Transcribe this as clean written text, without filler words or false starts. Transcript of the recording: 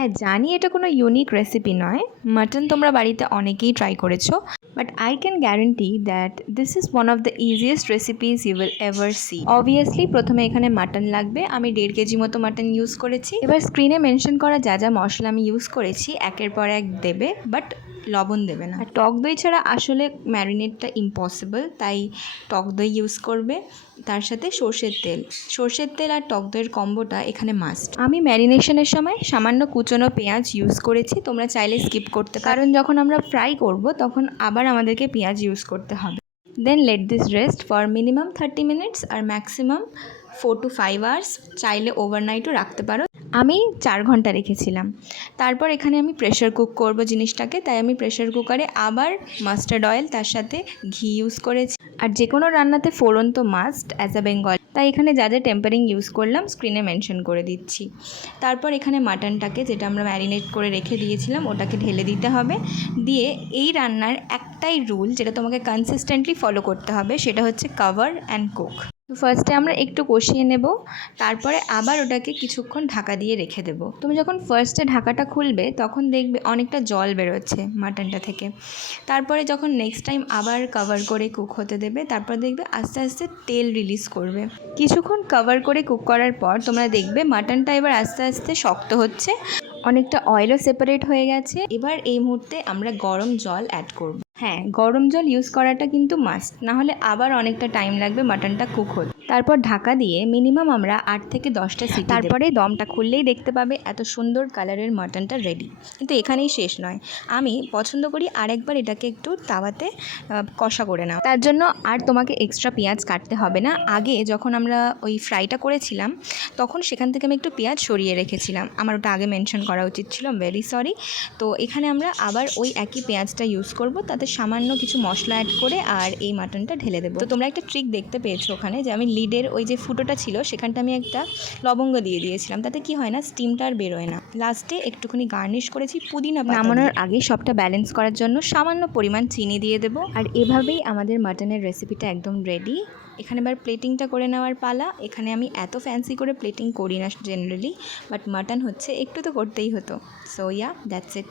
হ্যাঁ জানি এটা কোনো ইউনিক রেসিপি নয়, মাটন তোমরা বাড়িতে অনেকেই ট্রাই করেছো, but I can guarantee that this is one of the easiest recipes you will ever see. Obviously প্রথমে এখানে মাটন লাগবে, আমি 1.5 কেজি মতো মাটন ইউজ করেছি। এবার স্ক্রিনে মেনশন করা যা যা মশলা আমি ইউজ করেছি একের পর এক দেবে, বাট লবণ দেবে না। আর টক দই ছাড়া আসলে ম্যারিনেটটা ইম্পসিবল, তাই টক দই ইউজ করবে, তার সাথে সর্ষের তেল আর টক দইয়ের কম্বোটা এখানে মাস্ট। আমি ম্যারিনেশনের সময় সামান্য কুচনো পেঁয়াজ ইউজ করেছি, তোমরা চাইলে স্কিপ করতে পারো, কারণ যখন আমরা ফ্রাই করব তখন আবার আমাদেরকে পেঁয়াজ ইউজ করতে হবে। Then let this rest for minimum 30 minutes আর ম্যাক্সিমাম 4 to 5 আওয়ার্স, চাইলে ওভারনাইটও রাখতে পারো। আমি 4 ঘন্টা রেখেছিলাম। তারপর এখানে আমি প্রেশার কুক করব জিনিসটাকে, তাই আমি প্রেশার কুকারে আবার মাস্টার্ড অয়েল তার সাথে ঘি ইউজ করেছি। আর যে কোনো রান্নাতে ফোড়ন তো মাস্ট অ্যাজ আ বেঙ্গল, তাই এখানে যা যা টেম্পারিং ইউজ করলাম স্ক্রিনে মেনশন করে দিচ্ছি। তারপর এখানে মাটনটাকে, যেটা আমরা ম্যারিনেট করে রেখে দিয়েছিলাম, ওটাকে ঢেলে দিতে হবে। দিয়ে এই রান্নার একটাই রুল যেটা তোমাকে কনসিস্টেন্টলি ফলো করতে হবে, সেটা হচ্ছে কভার অ্যান্ড কুক। তো ফার্স্টে আমরা একটু কষিয়ে নেব, তারপরে আবার ওটাকে কিছুক্ষণ ঢাকা দিয়ে রেখে দেবো। তুমি যখন ফার্স্টে ঢাকাটা খুলবে তখন দেখবে অনেকটা জল বেরোচ্ছে মাটনটা থেকে। তারপরে যখন নেক্সট টাইম আবার কভার করে কুক হতে দেবে, তারপর দেখবে আস্তে আস্তে তেল রিলিজ করবে। কিছুক্ষণ কভার করে কুক করার পর তোমরা দেখবে মাটনটা এবার আস্তে আস্তে শক্ত হচ্ছে, অনেকটা অয়েলও সেপারেট হয়ে গেছে। এবার এই মুহূর্তে আমরা গরম জল অ্যাড করব। হ্যাঁ, গরম জল ইউজ করাটা কিন্তু মাস্ট, না হলে আবার অনেকটা টাইম লাগবে মাটনটা কুক হতে। তারপর ঢাকা দিয়ে মিনিমাম আমরা 8 থেকে 10টা সিটি, তারপরে দমটা খুললেই দেখতে পাবে এত সুন্দর কালারের মাটনটা রেডি। কিন্তু এখানেই শেষ নয়, আমি পছন্দ করি আরেকবার এটাকে একটু তাওয়াতে কষা করে নাও। তার জন্য আর তোমাকে এক্সট্রা পেঁয়াজ কাটতে হবে না। আগে যখন আমরা ওই ফ্রাইটা করেছিলাম তখন সেখান থেকে আমি একটু পেঁয়াজ সরিয়ে রেখেছিলাম, আমার ওটা আগে মেনশন করা উচিত ছিল, ভেরি সরি। তো এখানে আমরা আবার ওই একই পেঁয়াজটা ইউজ করব, তাতে সামান্য কিছু মশলা অ্যাড করে আর এই মাটনটা ঢেলে দেবো। তো তোমরা একটা ট্রিক দেখতে পেয়েছো ওখানে, যে আমি লিডের ওই যে ফুটোটা ছিল সেখানটা আমি একটা লবঙ্গ দিয়ে দিয়েছিলাম, তাতে কি হয় না, স্টিমটা আর বেরোয় না। লাস্টে একটুখানি গার্নিশ করেছি পুদিনা পাতা। নামানোর আগে সবটা ব্যালেন্স করার জন্য সামান্য পরিমাণ চিনি দিয়ে দেবো। আর এভাবেই আমাদের মাটনের রেসিপিটা একদম রেডি। এখানে এবার প্লেটিংটা করে নেওয়ার পালা। এখানে আমি এত ফ্যান্সি করে প্লেটিং করি না জেনারেলি, বাট মাটন হচ্ছে একটু তো করতেই হতো। So yeah, that's it.